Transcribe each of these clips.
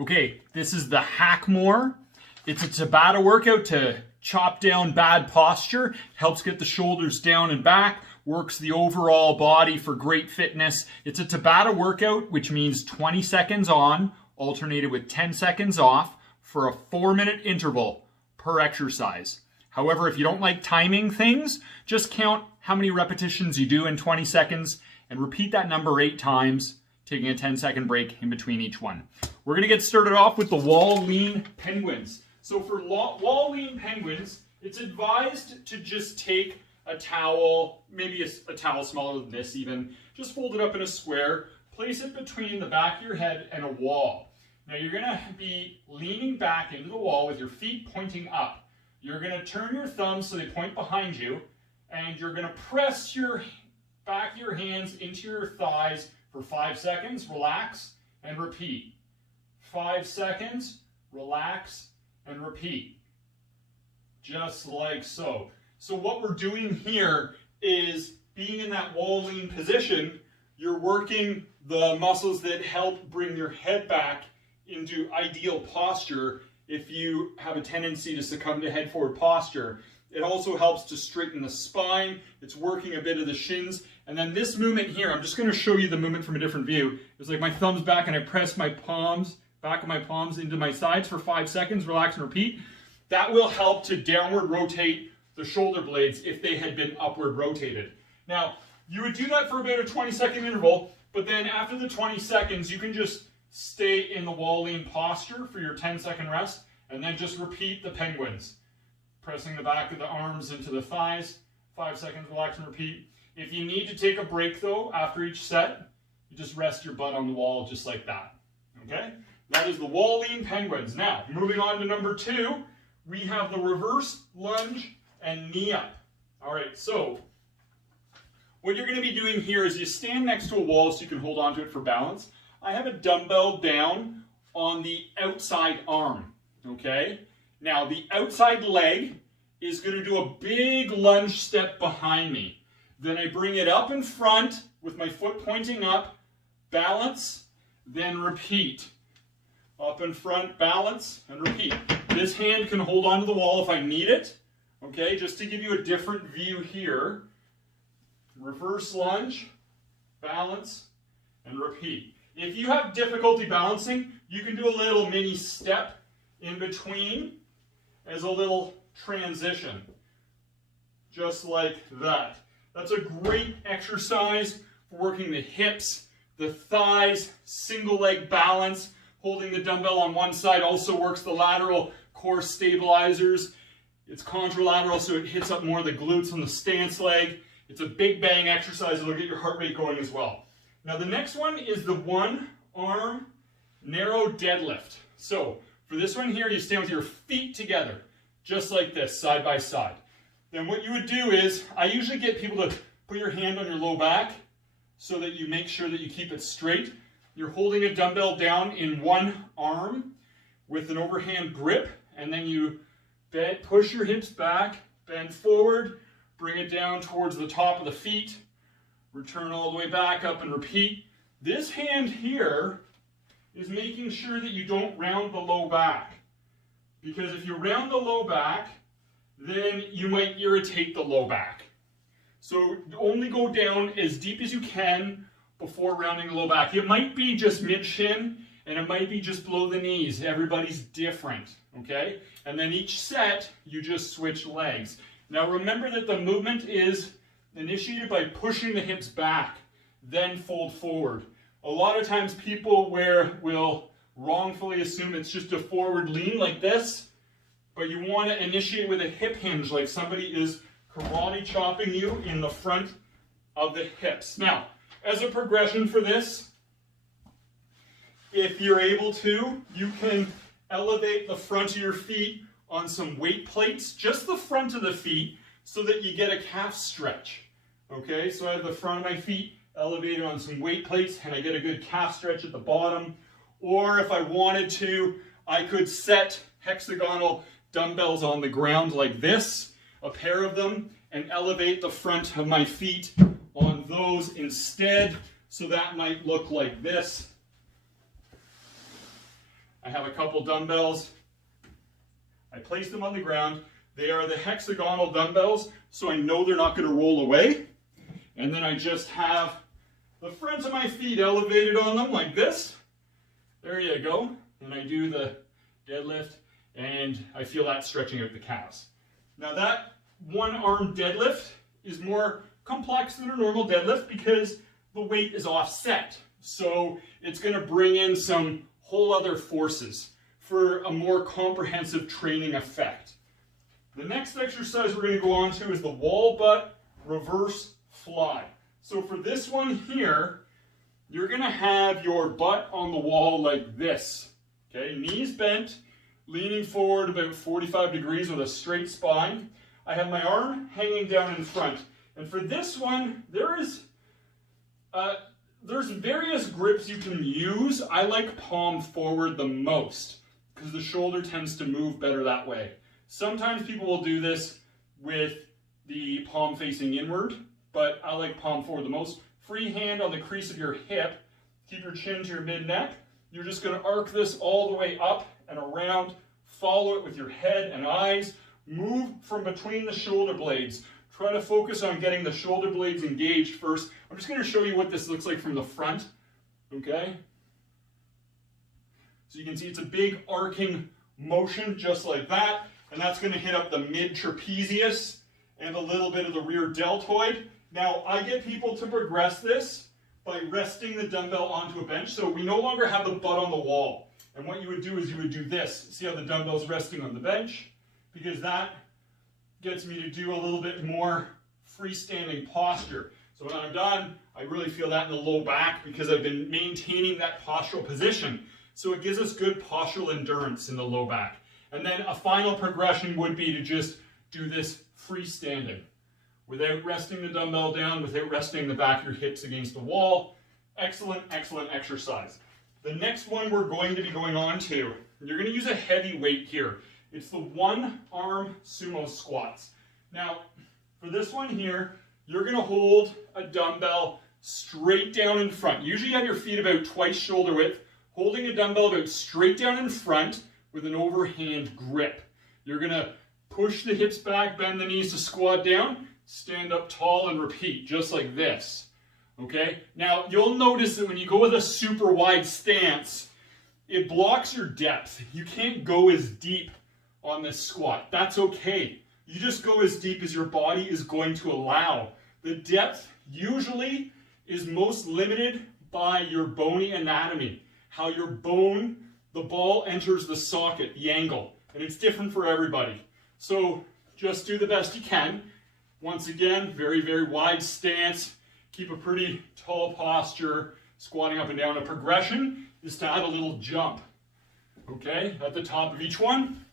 Okay, this is the Hackmore. It's a Tabata workout to chop down bad posture, helps get the shoulders down and back, works the overall body for great fitness. It's a Tabata workout, which means 20 seconds on, alternated with 10 seconds off for a 4-minute interval per exercise. However, if you don't like timing things, just count how many repetitions you do in 20 seconds and repeat that number 8 times, taking a 10-second break in between each one. We're going to get started off with the wall lean penguins. So for wall lean penguins, it's advised to just take a towel, maybe a towel smaller than this even, just fold it up in a square, place it between the back of your head and a wall. Now you're going to be leaning back into the wall with your feet pointing up. You're going to turn your thumbs so they point behind you, and you're going to press your back of your hands into your thighs for 5 seconds, relax, and repeat. 5 seconds, relax, and repeat. Just like so. So what we're doing here is being in that wall lean position, you're working the muscles that help bring your head back into ideal posture if you have a tendency to succumb to head forward posture. It also helps to straighten the spine. It's working a bit of the shins. And then this movement here, I'm just going to show you the movement from a different view. It's like my thumb's back and I press my palms, back of my palms into my sides for 5 seconds, relax and repeat. That will help to downward rotate the shoulder blades if they had been upward rotated. Now, you would do that for about a 20-second interval, but then after the 20 seconds, you can just stay in the wall lean posture for your 10-second rest, and then just repeat the penguins. Pressing the back of the arms into the thighs, 5 seconds, relax and repeat. If you need to take a break though, after each set, you just rest your butt on the wall just like that, okay? That is the wall lean penguins. Now, moving on to number 2, we have the reverse lunge and knee up. All right, so what you're gonna be doing here is you stand next to a wall so you can hold onto it for balance. I have a dumbbell down on the outside arm, okay? Now, the outside leg is going to do a big lunge step behind me. Then I bring it up in front with my foot pointing up, balance, then repeat. Up in front, balance, and repeat. This hand can hold onto the wall if I need it, okay? Just to give you a different view here. Reverse lunge, balance, and repeat. If you have difficulty balancing, you can do a little mini step in between as a little transition, just like that. That's a great exercise for working the hips, the thighs, single leg balance. Holding the dumbbell on one side also works the lateral core stabilizers. It's contralateral, so it hits up more of the glutes on the stance leg. It's a big bang exercise. It'll get your heart rate going as well. Now the next one is the one arm narrow deadlift. So for this one here, you stand with your feet together, just like this, side by side. Then what you would do is, I usually get people to put your hand on your low back so that you make sure that you keep it straight. You're holding a dumbbell down in one arm with an overhand grip, and then you push your hips back, bend forward, bring it down towards the top of the feet, return all the way back up and repeat. This hand here is making sure that you don't round the low back. Because if you round the low back, then you might irritate the low back. So only go down as deep as you can before rounding the low back. It might be just mid-shin, and it might be just below the knees. Everybody's different, okay? And then each set, you just switch legs. Now remember that the movement is initiated by pushing the hips back, then fold forward. A lot of times people will wrongfully assume it's just a forward lean like this, but you want to initiate with a hip hinge like somebody is karate chopping you in the front of the hips. Now, as a progression for this, if you're able to, you can elevate the front of your feet on some weight plates, just the front of the feet, so that you get a calf stretch. Okay, so I have the front of my feet elevated on some weight plates, and I get a good calf stretch at the bottom. Or if I wanted to, I could set hexagonal dumbbells on the ground like this, a pair of them, and elevate the front of my feet on those instead. So that might look like this. I have a couple dumbbells. I place them on the ground. They are the hexagonal dumbbells, so I know they're not going to roll away. And then I just have the fronts of my feet elevated on them like this. There you go. And I do the deadlift, and I feel that stretching out the calves. Now that one-arm deadlift is more complex than a normal deadlift because the weight is offset. So it's going to bring in some whole other forces for a more comprehensive training effect. The next exercise we're going to go on to is the wall butt reverse fly. So for this one here, you're going to have your butt on the wall like this. Okay, knees bent, leaning forward about 45 degrees with a straight spine. I have my arm hanging down in front. And for this one, there's various grips you can use. I like palm forward the most because the shoulder tends to move better that way. Sometimes people will do this with the palm facing inward, but I like palm forward the most. Free hand on the crease of your hip. Keep your chin to your mid-neck. You're just going to arc this all the way up and around. Follow it with your head and eyes. Move from between the shoulder blades. Try to focus on getting the shoulder blades engaged first. I'm just going to show you what this looks like from the front. Okay? So you can see it's a big arcing motion just like that. And that's going to hit up the mid-trapezius and a little bit of the rear deltoid. Now, I get people to progress this by resting the dumbbell onto a bench. So we no longer have the butt on the wall. And what you would do is you would do this. See how the dumbbell's resting on the bench? Because that gets me to do a little bit more freestanding posture. So when I'm done, I really feel that in the low back because I've been maintaining that postural position. So it gives us good postural endurance in the low back. And then a final progression would be to just do this freestanding without resting the dumbbell down, without resting the back of your hips against the wall. Excellent, excellent exercise. The next one we're going to be going on to, you're going to use a heavy weight here. It's the one-arm sumo squats. Now, for this one here, you're going to hold a dumbbell straight down in front. Usually you have your feet about twice shoulder width, holding a dumbbell about straight down in front with an overhand grip. You're going to push the hips back, bend the knees to squat down, stand up tall and repeat, just like this. Okay? Now, you'll notice that when you go with a super wide stance, it blocks your depth. You can't go as deep on this squat. That's okay. You just go as deep as your body is going to allow. The depth usually is most limited by your bony anatomy, how your bone, the ball enters the socket, the angle, and it's different for everybody. So just do the best you can. Once again, very, very wide stance. Keep a pretty tall posture, squatting up and down. A progression is to add a little jump, okay, at the top of each one.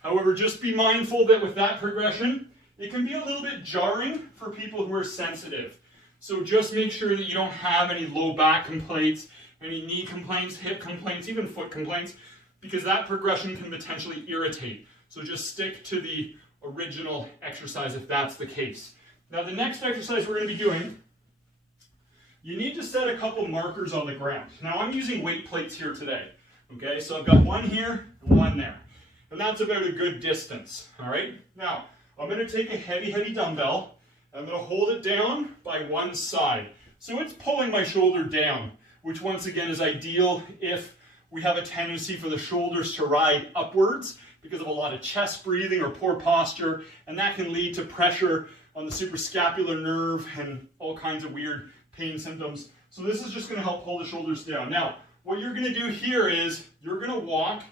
However, just be mindful that with that progression, it can be a little bit jarring for people who are sensitive. So just make sure that you don't have any low back complaints, any knee complaints, hip complaints, even foot complaints, because that progression can potentially irritate. So just stick to the original exercise if that's the case. Now the next exercise we're going to be doing, you need to set a couple markers on the ground. Now I'm using weight plates here today. Okay, so I've got one here and one there. And that's about a good distance. All right, now I'm going to take a heavy dumbbell. I'm going to hold it down by one side. So it's pulling my shoulder down, which once again is ideal if we have a tendency for the shoulders to ride upwards because of a lot of chest breathing or poor posture, and that can lead to pressure on the suprascapular nerve and all kinds of weird pain symptoms. So this is just going to help pull the shoulders down. Now, what you're going to do here is you're going to walk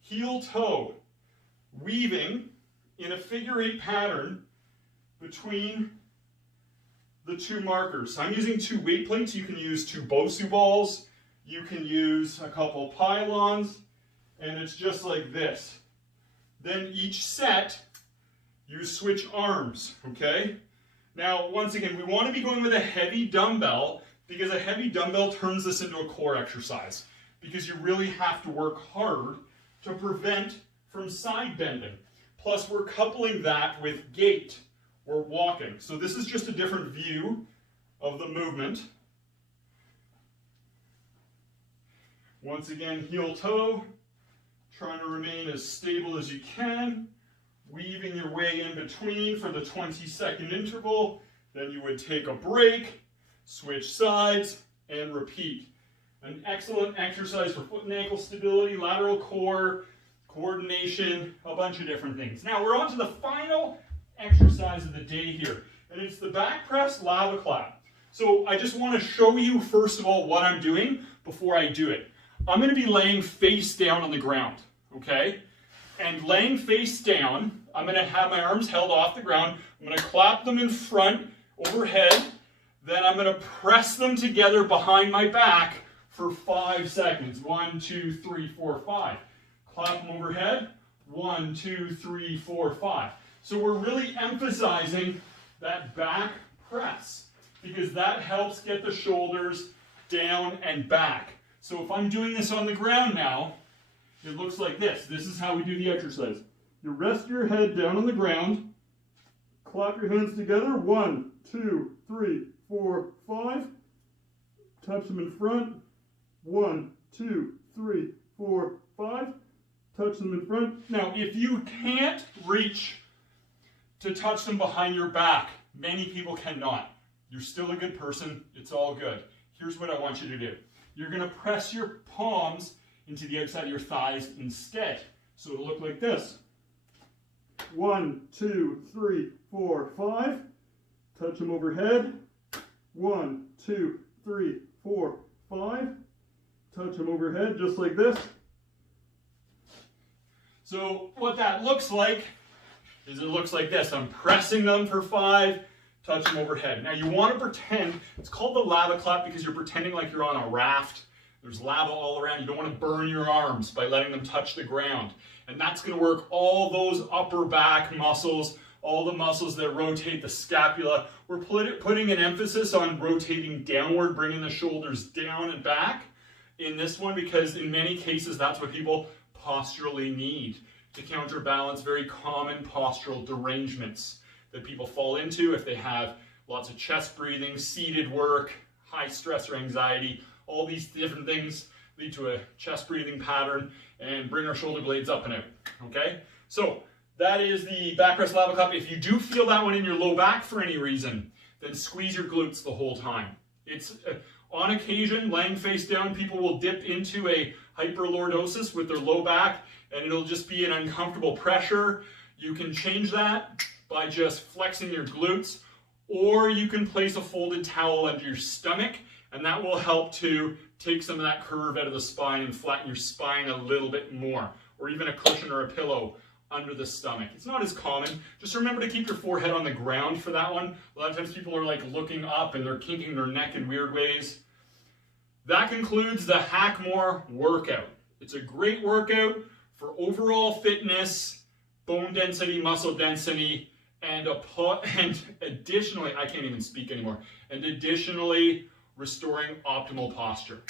heel toe, weaving in a figure 8 pattern between the two markers. I'm using 2 weight plates. You can use 2 Bosu balls. You can use a couple pylons, and it's just like this. Then each set, you switch arms, okay? Now, once again, we want to be going with a heavy dumbbell because a heavy dumbbell turns this into a core exercise because you really have to work hard to prevent from side bending. Plus, we're coupling that with gait or walking. So this is just a different view of the movement. Once again, heel toe, trying to remain as stable as you can, weaving your way in between for the 20-second interval. Then you would take a break, switch sides, and repeat. An excellent exercise for foot and ankle stability, lateral core, coordination, a bunch of different things. Now we're on to the final exercise of the day here, and it's the back press lava clap. So I just want to show you first of all what I'm doing before I do it. I'm going to be laying face down on the ground, okay? And laying face down, I'm going to have my arms held off the ground. I'm going to clap them in front, overhead. Then I'm going to press them together behind my back for 5 seconds. 1, 2, 3, 4, 5. Clap them overhead. 1, 2, 3, 4, 5. So we're really emphasizing that back press because that helps get the shoulders down and back. So if I'm doing this on the ground now, it looks like this. This is how we do the exercise. You rest your head down on the ground, clap your hands together. 1, 2, 3, 4, 5. Touch them in front. 1, 2, 3, 4, 5. Touch them in front. Now, if you can't reach to touch them behind your back, many people cannot. You're still a good person. It's all good. Here's what I want you to do. You're going to press your palms into the outside of your thighs instead. So it'll look like this. 1, 2, 3, 4, 5. Touch them overhead. 1, 2, 3, 4, 5. Touch them overhead just like this. So what that looks like is it looks like this. I'm pressing them for 5, touch them overhead. Now you want to pretend, it's called the lava clap because you're pretending like you're on a raft. There's lava all around. You don't want to burn your arms by letting them touch the ground. And that's going to work all those upper back muscles, all the muscles that rotate the scapula. We're putting an emphasis on rotating downward, bringing the shoulders down and back in this one because in many cases that's what people posturally need to counterbalance very common postural derangements that people fall into if they have lots of chest breathing, seated work, high stress or anxiety. All these different things lead to a chest breathing pattern and bring our shoulder blades up and out, okay? So that is the back press lava clap. If you do feel that one in your low back for any reason, then squeeze your glutes the whole time. It's on occasion, laying face down, people will dip into a hyperlordosis with their low back and it'll just be an uncomfortable pressure. You can change that by just flexing your glutes, or you can place a folded towel under your stomach and that will help to take some of that curve out of the spine and flatten your spine a little bit more, or even a cushion or a pillow under the stomach. It's not as common. Just remember to keep your forehead on the ground for that one. A lot of times people are like looking up and they're kinking their neck in weird ways. That concludes the Hackmore workout. It's a great workout for overall fitness, bone density, muscle density, and additionally, I can't even speak anymore, and additionally restoring optimal posture.